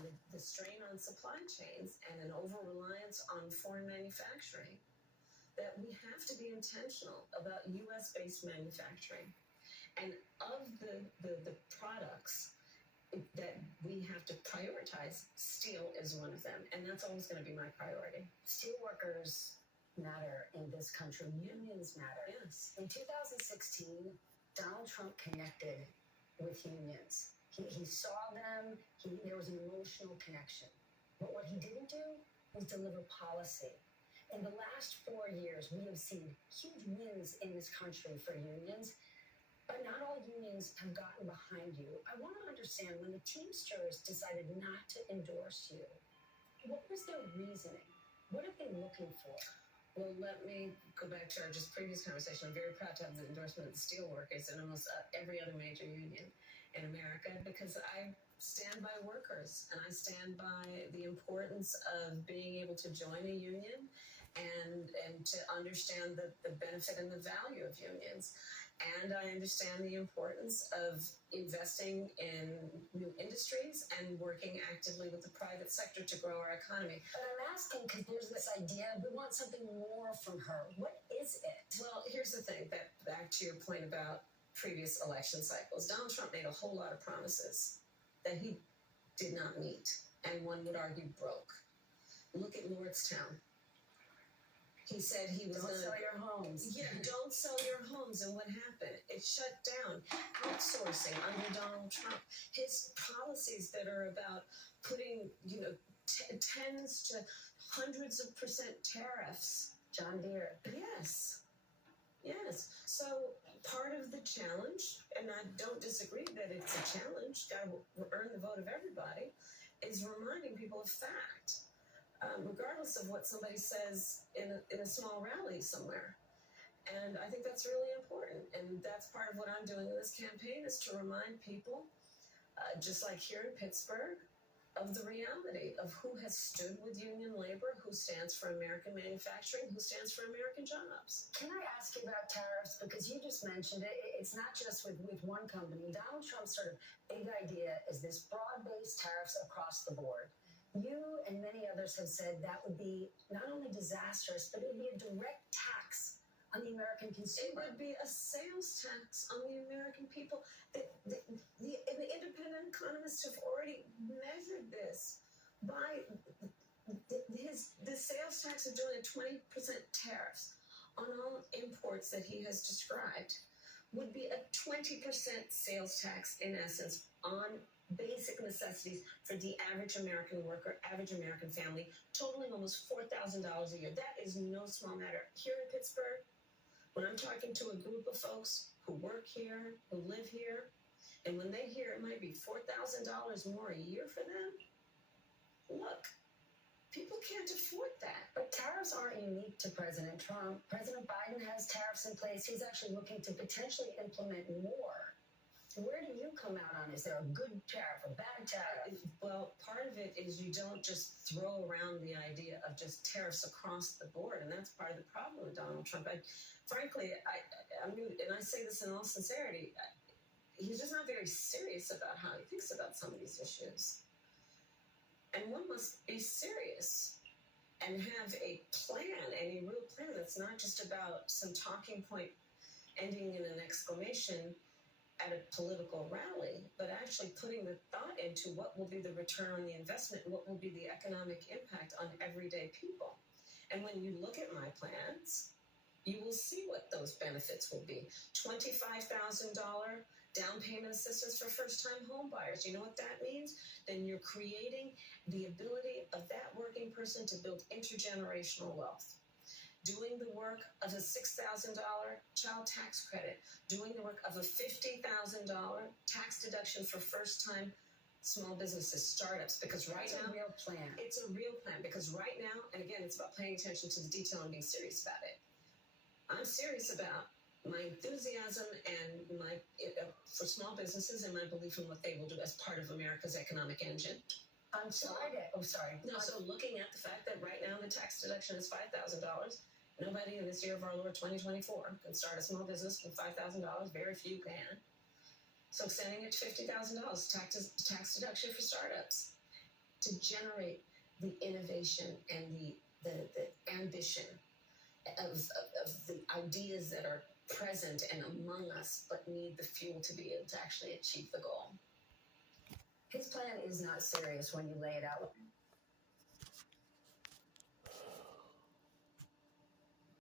and the strain on supply chains and an over-reliance on foreign manufacturing, that we have to be intentional about U.S.-based manufacturing. And of the products that we have to prioritize, steel is one of them. And that's always going to be my priority. Steel workers matter in this country. Unions matter. Yes. In 2016, Donald Trump connected with unions. He saw them. There was an emotional connection. But what he didn't do was deliver policy. In the last 4 years, we have seen huge wins in this country for unions, but not all unions have gotten behind you. I want to understand, when the Teamsters decided not to endorse you, what was their reasoning? What are they looking for? Well, let me go back to our just previous conversation. I'm very proud to have the endorsement of the steelworkers and almost every other major union in America, because I stand by workers and I stand by the importance of being able to join a union and to understand the benefit and the value of unions. And I understand the importance of investing in new industries and working actively with the private sector to grow our economy. But I'm asking because there's this idea, we want something more from her. What is it? Well, here's the thing, back to your point about previous election cycles. Donald Trump made a whole lot of promises that he did not meet, and one would argue broke. Look at Lordstown. He said he was Don't sell your homes. Yeah, don't sell your homes. And what happened? It shut down. Outsourcing under Donald Trump. His policies that are about putting, tens to hundreds of percent tariffs. John Deere. Yes. So part of the challenge, and I don't disagree that it's a challenge, got to earn the vote of everybody, is reminding people of fact. Regardless of what somebody says in a small rally somewhere. And I think that's really important. And that's part of what I'm doing in this campaign, is to remind people, just like here in Pittsburgh, of the reality of who has stood with union labor, who stands for American manufacturing, who stands for American jobs. Can I ask you about tariffs? Because you just mentioned it. It's not just with one company. Donald Trump's sort of big idea is this broad-based tariffs across the board. You and many others have said that would be not only disastrous, but it would be a direct tax on the American consumer. It would be a sales tax on the American people. The independent economists have already measured this by the sales tax of doing a 20% tariffs on all imports that he has described would be a 20% sales tax, in essence, on basic necessities for the average American worker, average American family, totaling almost $4,000 a year. That is no small matter. Here in Pittsburgh, when I'm talking to a group of folks who work here, who live here, and when they hear it might be $4,000 more a year for them, look, people can't afford that. But tariffs aren't unique to President Trump. President Biden has tariffs in place. He's actually looking to potentially implement more. Where do you come out on? Is there a good tariff, a bad tariff? Well, part of it is you don't just throw around the idea of just tariffs across the board, and that's part of the problem with Donald Trump. Frankly, I mean, and I say this in all sincerity, he's just not very serious about how he thinks about some of these issues. And one must be serious and have a plan, a real plan that's not just about some talking point ending in an exclamation at a political rally, but actually putting the thought into what will be the return on the investment, what will be the economic impact on everyday people. And when you look at my plans, you will see what those benefits will be. $25,000 down payment assistance for first-time home buyers. You know what that means? Then you're creating the ability of that working person to build intergenerational wealth. Doing the work of a $6,000 child tax credit, doing the work of a $50,000 tax deduction for first-time small businesses, startups, because right now... It's a real plan. It's a real plan, because right now, and again, it's about paying attention to the detail and being serious about it. I'm serious about my enthusiasm and for small businesses and my belief in what they will do as part of America's economic engine. I'm sorry. No, so looking at the fact that right now the tax deduction is $5,000, nobody in this year of our Lord 2024 can start a small business with $5,000. Very few can. So extending it to $50,000 tax deduction for startups. to generate the innovation and the ambition of the ideas that are present and among us, but need the fuel to be able to actually achieve the goal. His plan is not serious when you lay it out.